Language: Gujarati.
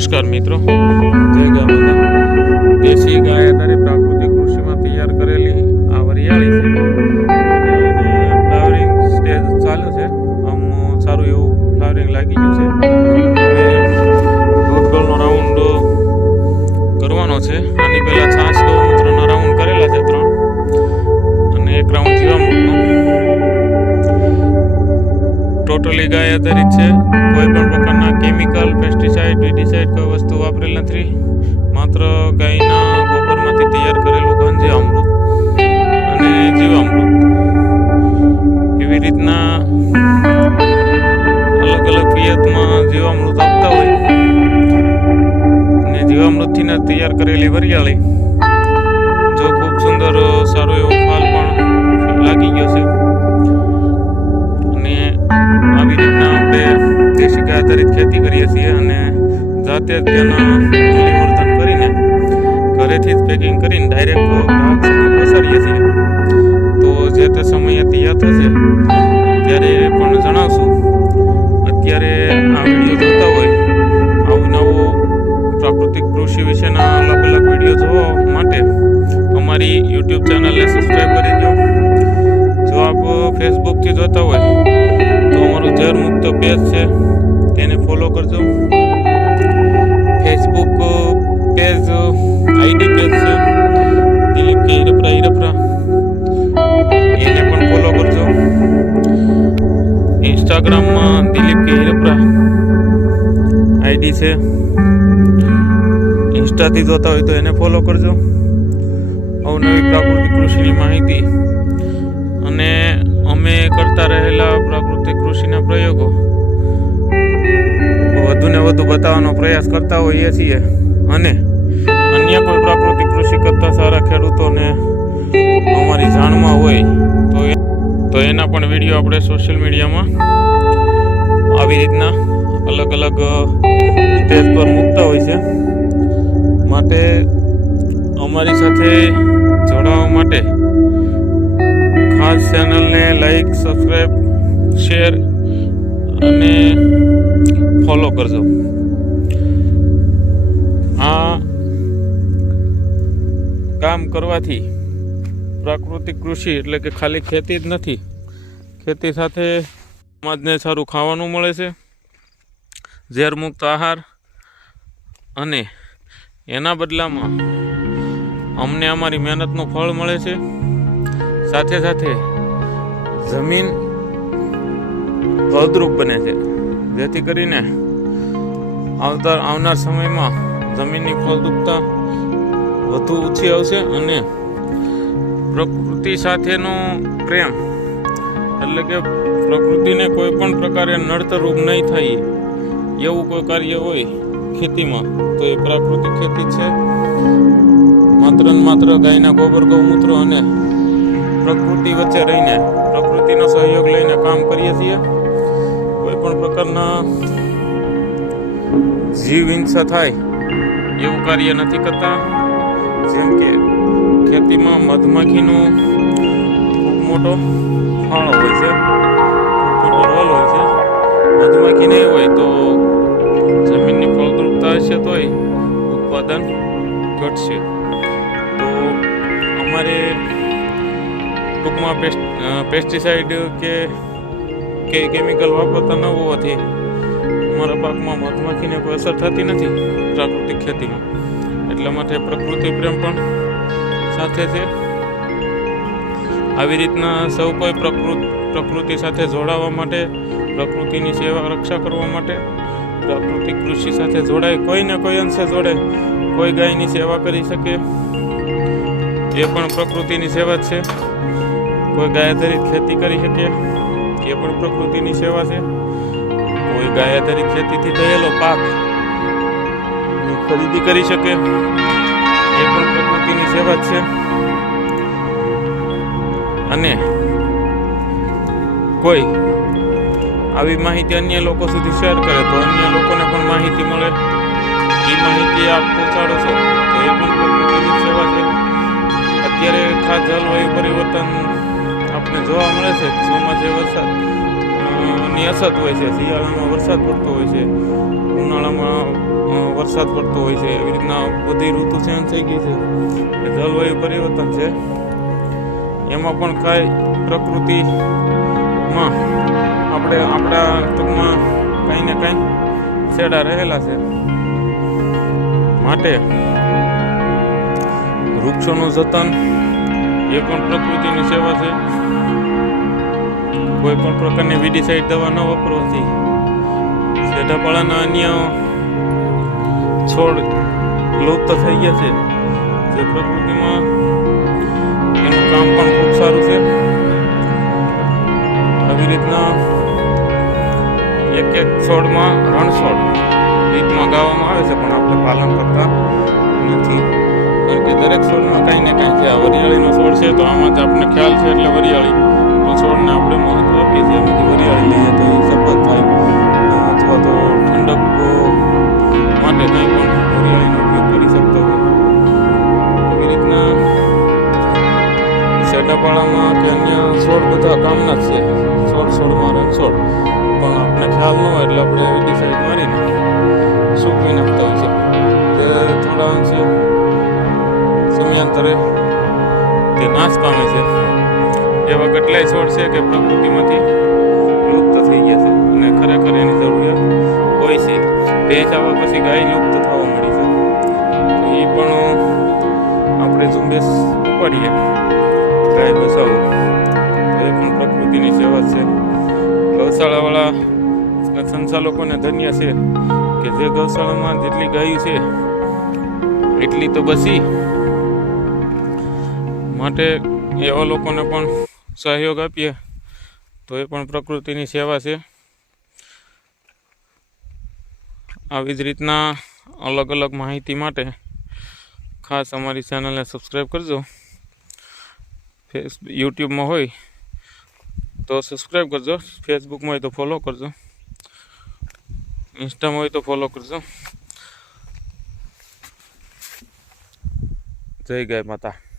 નમસ્કાર મિત્રો. જય દેશી ગાય અત્યારે પ્રાકૃતિક કૃષિમાં તૈયાર કરેલી આ વરિયાળી છે. ફ્લાવરિંગ સ્ટેજ ચાલુ છે. આમ સારું એવું ફ્લાવરિંગ લાગી ગયું છે. હવે રાઉન્ડ કરવાનો છે. આની પહેલાં છાસ ગૌમૂત્રના રાઉન્ડ કરેલા છે ત્રણ. અને એક રાઉન્ડ જીવામૃતનો ટોટલી ગાય આધારિત છે. કોઈ પણ કેમિકલ પેસ્ટિસાઇડ વિડિસાઇડ કોઈ વસ્તુ વાપરેલ નથી. માત્ર ગાયના ગોબરમાંથી તૈયાર કરેલું ગંજ અમૃત અને જીવામૃત એવી રીતના અલગ અલગ પિયતમાં જીવામૃત આપતા હોય. અને જીવામૃતથી ને તૈયાર કરેલી વરિયાળી. જો ખૂબ સુંદર, સારો એવો ફાલ પણ લાગી ગયો છે. ખેતી કરીએ છીએ અને જાતે જ તેના કરીને ઘરેથી જ પેકિંગ કરીને ડાયરેક્ટ પહોંચાડીએ છીએ. તો જે તે સમયે તૈયાર થશે ત્યારે પણ જણાવશું. અત્યારે આ વીડિયો જોતા હોય, આવું નવું પ્રાકૃતિક કૃષિ વિશેના અલગ અલગ વીડિયો જોવા માટે અમારી યુટ્યુબ ચેનલને સબસ્ક્રાઈબ કરી દો. જો આપ ફેસબુકથી જોતા હોય, તો અમારું ઝેર મુક્ત પેજ છે. તેને ફોલો કરજો. Facebook page ID page Dilip K Hirpara Hirpara એને પણ ફોલો કરજો. ઇન્સ્ટાગ્રામમાં દિલીપ કે હિરપરા આઈડી છે. ઇન્સ્ટાથી જોતા હોય તો એને ફોલો કરજો. અવનવી પ્રાકૃતિક કૃષિની માહિતી. અને અમે કરતા રહેલા પ્રાકૃતિક કૃષિના પ્રયોગો. વધુ બતાવવાનો પ્રયાસ કરતા હોઈએ છીએ. અને અન્ય કોઈ પ્રાકૃતિક કૃષિ કરતા સારા ખેડૂતોને અમારી જાણમાં હોય તો એ તો એના પણ વીડિયો આપણે સોશિયલ મીડિયામાં આવી રીતના અલગ અલગ સ્ટેજ પર મૂકતા હોય છે. માટે અમારી સાથે જોડાવા માટે ખાસ ચેનલને લાઈક સબસ્ક્રાઈબ શેર અને ફોલો કરજો. આ કામ કરવાથી પ્રાકૃતિક કૃષિ એટલે કે ખાલી ખેતી જ નથી, ખેતી સાથે સમાજને સારું ખાવાનું મળે છે. ઝેરમુક્ત આહાર અને એના બદલામાં અમને અમારી મહેનતનું ફળ મળે છે. સાથે સાથે જમીન ફળદ્રુપ બને છે. જેથી કરીને આવતા આવનાર સમયમાં જમીનની ફળદ્રુપતા વધુ ઊંચી આવશે અને પ્રકૃતિ સાથેનો પ્રેમ એટલે કે પ્રકૃતિને કોઈ પણ પ્રકારે નડતરૂપ નહીં થાય એવું કોઈ કાર્ય હોય ખેતીમાં, તો એ પ્રાકૃતિક ખેતી છે. માત્ર ને માત્ર ગાયના ગોબર, ગૌમૂત્ર અને પ્રકૃતિ વચ્ચે રહીને, પ્રકૃતિનો સહયોગ લઈને કામ કરીએ છીએ. પણ પ્રકારના જીવ હિંસા થાય એવું કાર્ય નથી કરતા. જેમ કે ખેતીમાં મધમાખીનો ખૂબ મોટો ફાળો હોય છે, ખૂબ મોટો રોલ હોય છે. મધમાખી નહીં હોય તો જમીનની ફળદ્રુપતા હશે તોય ઉત્પાદન ઘટશે. તો અમારે ટૂંકમાં પેસ્ટ પેસ્ટિસાઇડ કે કે કેમિકલ વાપરતા ન હોવાથી અમારા પાકમાં મધમાખીને કોઈ અસર થતી નથી પ્રાકૃતિક ખેતીમાં. એટલા માટે પ્રકૃતિ પ્રેમ પણ સાથે છે. આવી રીતના સૌ કોઈ પ્રકૃતિ પ્રકૃતિ સાથે જોડાવા માટે, પ્રકૃતિની સેવા રક્ષા કરવા માટે, પ્રાકૃતિક કૃષિ સાથે જોડાય કોઈને કોઈ અંશે જોડે કોઈ ગાયની સેવા કરી શકે. એ પણ પ્રકૃતિની સેવા છે. કોઈ ગાય આધારિત ખેતી કરી શકે. એ પણ પ્રકૃતિની સેવા છે. કોઈ ગાય આધારિત ખેતીથી થયેલો પાક ખરીદી કરી શકે. એ પણ પ્રકૃતિની સેવા છે. અને કોઈ આવી માહિતી અન્ય લોકો સુધી શેર કરે તો અન્ય લોકોને પણ માહિતી મળે. એ માહિતી આપ પહોંચાડો છો તો એ પણ પ્રકૃતિની સેવા છે. અત્યારે ખાસ જલવાયુ પરિવર્તન આપણે જોવા મળે છે ચોમાસે વરસાદની અછત હોય છે, શિયાળામાં વરસાદ પડતો હોય છે, ઉનાળામાં વરસાદ પડતો હોય છે, એવી રીતના બધી ઋતુ ચેન્જ થઈ ગઈ છે. એ જલવાયુ પરિવર્તન છે. એમાં પણ કાંઈ પ્રકૃતિમાં આપણે, આપણા ટૂંકમાં કંઈ ને કાંઈ છેડા રહેલા છે. માટે વૃક્ષોનું જતન એ પણ પ્રકૃતિની સેવા છે. કોઈ પણ પ્રકારની વિડીસાઇડ દવા ન વાપરવાથી સેઠાપાળાના અન્ય છોડ લુપ્ત થઈ ગયા છે. જે પ્રકૃતિમાં એનું કામ પણ ખૂબ સારું છે. આવી રીતના એક એક છોડમાં રણછોડ રીતમાં ગાવામાં આવે છે, પણ આપણે પાલન કરતા નથી. દરેક છોડમાં કાંઈ ને કાંઈ છે. વરિયાળીનો છોડ છે તો આમાં જ આપણને ખ્યાલ છે એટલે વરિયાળી. પણ છોડને આપણે મહત્વ આપીએ છીએ એમાંથી વરિયાળી લઈએ તો એ શરબત થાય. અથવા તો ઠંડક માટે કંઈ પણ વરિયાળીનો ઉપયોગ કરી શકતો હોય. એવી રીતના સેટાપાળામાં કે અન્ય છોડ બધા કામના જ છે. છોડ છોડમાં રણછોડ પણ આપણે ખ્યાલ ન હોય એટલે આપણે ડિસાઇડ મારીને સૂકવી નાખતા હોય છે. તે થોડા અંશે સમયાંતરે તે નાશ પામે છે. એવા કેટલાય છોડ છે કે પ્રકૃતિમાંથી લુપ્ત થઈ ગયા છે. અને ખરેખર એની જરૂરિયાત હોય છે. તે હિસાબે પછી ગાય લુપ્ત થવા મળી છે. એ પણ આપણે ઝુંબેશ ઉપાડીએ. ગાય બસાવો. એ પણ પ્રકૃતિની સેવા છે. ગૌશાળાવાળા સંચાલકોને ધન્ય છે કે જે ગૌશાળામાં જેટલી ગાયું છે, એટલી તો બસી માટે એવા લોકોને પણ સહયોગ આપીએ. તો એ પણ પ્રકૃતિની સેવા છે. આવી જ રીતના અલગ અલગ માહિતી માટે ખાસ અમારી ચેનલને સબસ્ક્રાઈબ કરજો. ફેસ યુટ્યુબમાં હોય તો સબસ્ક્રાઈબ કરજો. ફેસબુકમાં હોય તો ફોલો કરજો. ઇન્સ્ટામાં હોય તો ફોલો કરજો. જય ગાય માતા.